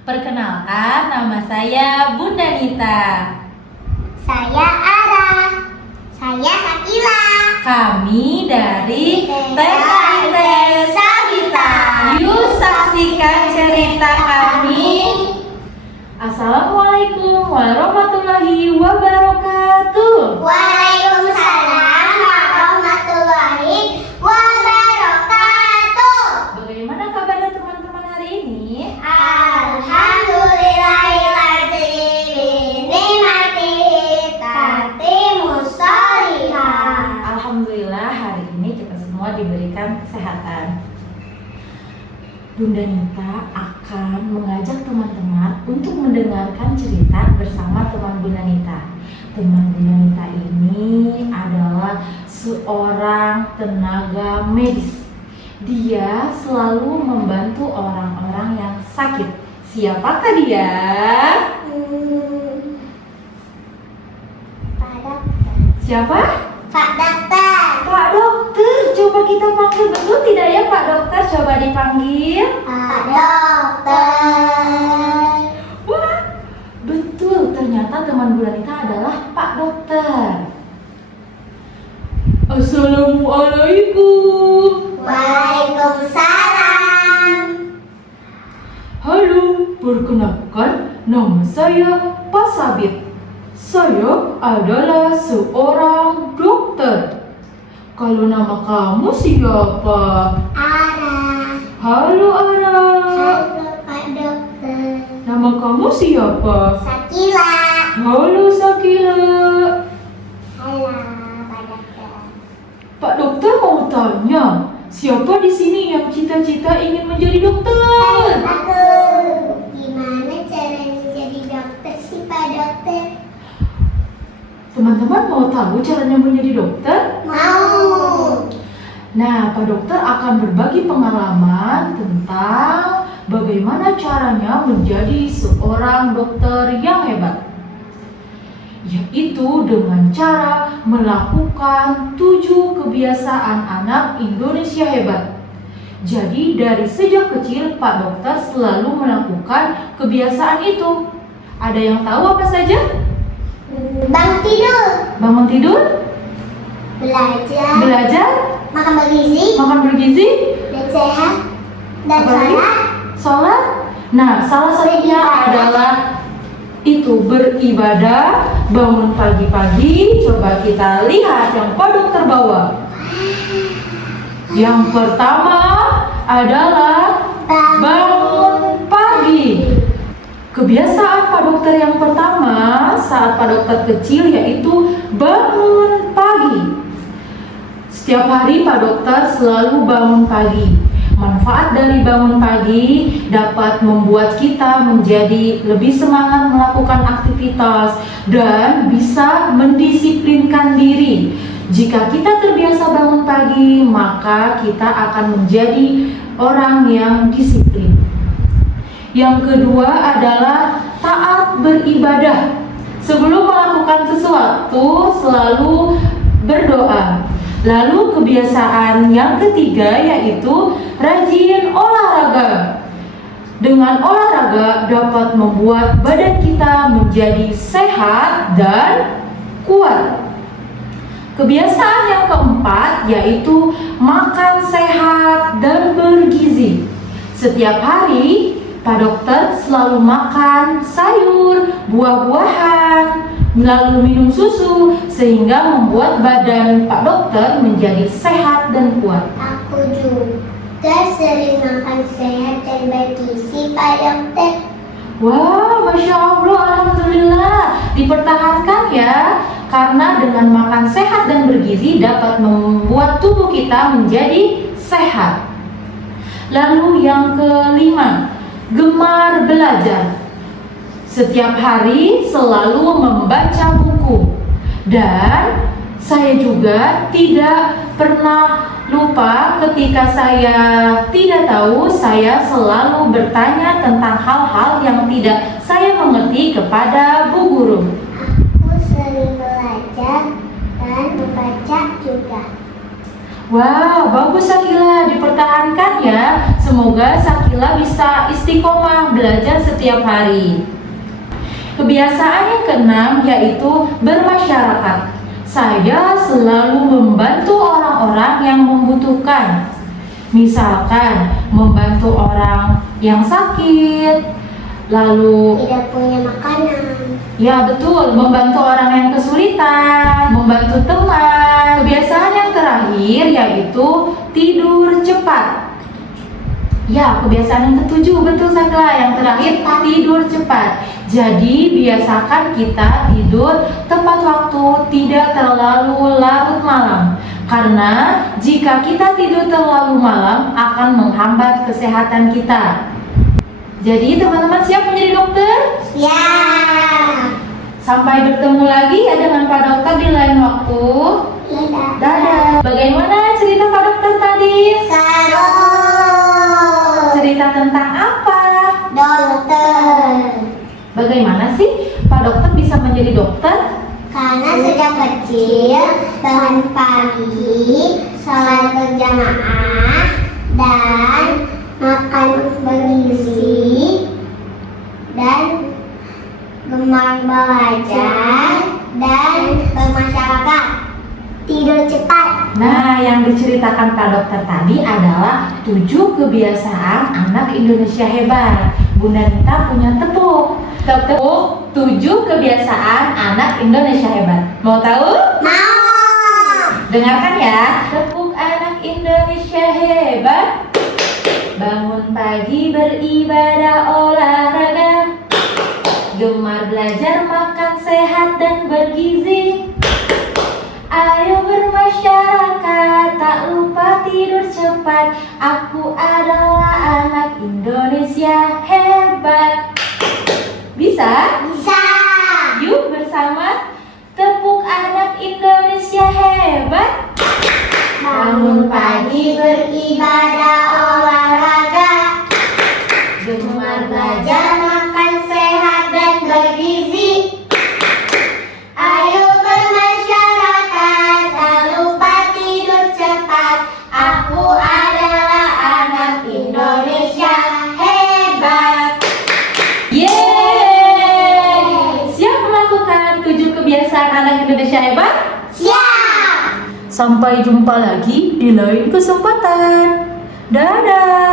Perkenalkan, nama saya Bunda Nita. Saya Ara. Saya Sakila. Kami dari TKIT Sabita. Yuk saksikan cerita kami. Assalamualaikum warahmatullahi wabarakatuh. Waalaikumsalam warahmatullahi wabarakatuh. Bagaimana kabarnya teman-teman hari ini? Alhamdulillahirrahmanirrahim. Nikmatihi tatimus sholihah. Alhamdulillah hari ini kita semua diberikan kesehatan. Bunda Nita akan mengajak teman-teman untuk mendengarkan cerita bersama teman Bunda Nita. Teman Bunda Nita ini adalah seorang tenaga medis. Dia selalu membantu orang-orang yang sakit. Siapakah dia? Pak Dokter. Siapa? Pak Dokter. Pak Dokter. Coba kita panggil, betul tidak ya Pak Dokter? Coba dipanggil. Pak Dokter. Wah, betul. Ternyata teman Bunda Nita adalah Pak Dokter. Assalamualaikum. Waalaikumsalam. Halo, perkenalkan nama saya Pak Sabit. Saya adalah seorang dokter. Kalau nama kamu siapa? Ara. Halo Ara. Halo Pak Dokter. Nama kamu siapa? Sakila. Halo Sakila. Halo Pak Dokter. Pak Dokter mau tanya, siapa di sini yang cita-cita ingin menjadi dokter? Aku. Gimana caranya jadi dokter sih Pak Dokter? Teman-teman mau tahu caranya menjadi dokter? Mau. Nah, Pak Dokter akan berbagi pengalaman tentang bagaimana caranya menjadi seorang dokter yang hebat. Yaitu dengan cara melakukan 7 kebiasaan anak Indonesia hebat. Jadi dari sejak kecil Pak Dokter selalu melakukan kebiasaan itu. Ada yang tahu apa saja? Bangun tidur. Bangun tidur, Belajar. belajar, Makan bergizi. makan bergizi, Dan sehat. Dan apalagi? sholat. Sholat. Nah, salah satunya adalah itu beribadah, bangun pagi-pagi. Coba kita lihat yang Pak Dokter bawa. Yang pertama adalah bangun pagi. Kebiasaan Pak Dokter yang pertama saat Pak Dokter kecil yaitu bangun pagi. Setiap hari Pak Dokter selalu bangun pagi. Manfaat dari bangun pagi dapat membuat kita menjadi lebih semangat melakukan aktivitas dan bisa mendisiplinkan diri. Jika kita terbiasa bangun pagi, maka kita akan menjadi orang yang disiplin. Yang kedua adalah taat beribadah. Sebelum melakukan sesuatu, selalu berdoa. Lalu kebiasaan yang ketiga yaitu rajin olahraga. Dengan olahraga dapat membuat badan kita menjadi sehat dan kuat. Kebiasaan yang keempat yaitu makan sehat dan bergizi. Setiap hari Pak Dokter selalu makan sayur, buah-buahan, lalu minum susu sehingga membuat badan Pak Dokter menjadi sehat dan kuat. Aku juga sering makan sehat dan bergizi Pak Dokter. Wah, Masya Allah, Alhamdulillah. Dipertahankan ya, karena dengan makan sehat dan bergizi dapat membuat tubuh kita menjadi sehat. Lalu yang kelima, gemar belajar. Setiap hari selalu membaca buku. Dan saya juga tidak pernah lupa ketika saya tidak tahu, saya selalu bertanya tentang hal-hal yang tidak saya mengerti kepada Bu Guru. Aku sering belajar dan membaca juga. Wah, bagus Sakila, dipertahankan ya. Semoga Sakila bisa istiqomah belajar setiap hari. Kebiasaan yang keenam yaitu bermasyarakat. Saya selalu membantu orang-orang yang membutuhkan. Misalkan membantu orang yang sakit, lalu Tidak punya makanan. ya betul, membantu orang yang kesulitan, membantu teman. Kebiasaan yang terakhir yaitu tidur cepat. Ya, kebiasaan yang ketujuh, betul Sakila. Yang terakhir tidur cepat. Jadi biasakan kita tidur tepat waktu, tidak terlalu larut malam. Karena jika kita tidur terlalu malam akan menghambat kesehatan kita. Jadi teman-teman siap menjadi dokter? Ya. Sampai bertemu lagi ya dengan Pak Dokter di lain waktu. Tidak. Dadah. Bagaimana cerita Pak Dokter tadi? Seru. Cerita tentang apa? Dokter. Bagaimana sih Pak Dokter bisa menjadi dokter? Karena sejak kecil bangun pagi, sholat berjamaah, dan makan bergizi, dan gemar belajar, dan bermasyarakat. Tidur cepat. Nah, yang diceritakan Pak Dokter tadi adalah 7 kebiasaan anak Indonesia hebat. Bunda Nita punya tepuk. Tepuk 7 kebiasaan anak Indonesia hebat. Mau tahu? Mau. Dengarkan ya. Tepuk anak Indonesia hebat. Bangun pagi beribadah olahraga. Gemar belajar makan sehat dan bergizi. Ayo bermasyarakat, tak lupa tidur cepat. Aku adalah anak Indonesia hebat. Bisa? Bisa. Yuk bersama tepuk anak Indonesia hebat. Bangun pagi beribadah olahraga. Gemar Belajar makan sehat dan bergizi. Ayo bermasyarakat, tak lupa tidur cepat. Aku adalah anak Indonesia hebat. Yeay! Siap melakukan 7 kebiasaan anak Indonesia hebat? Siap. Sampai jumpa lagi di lain kesempatan. Dadah!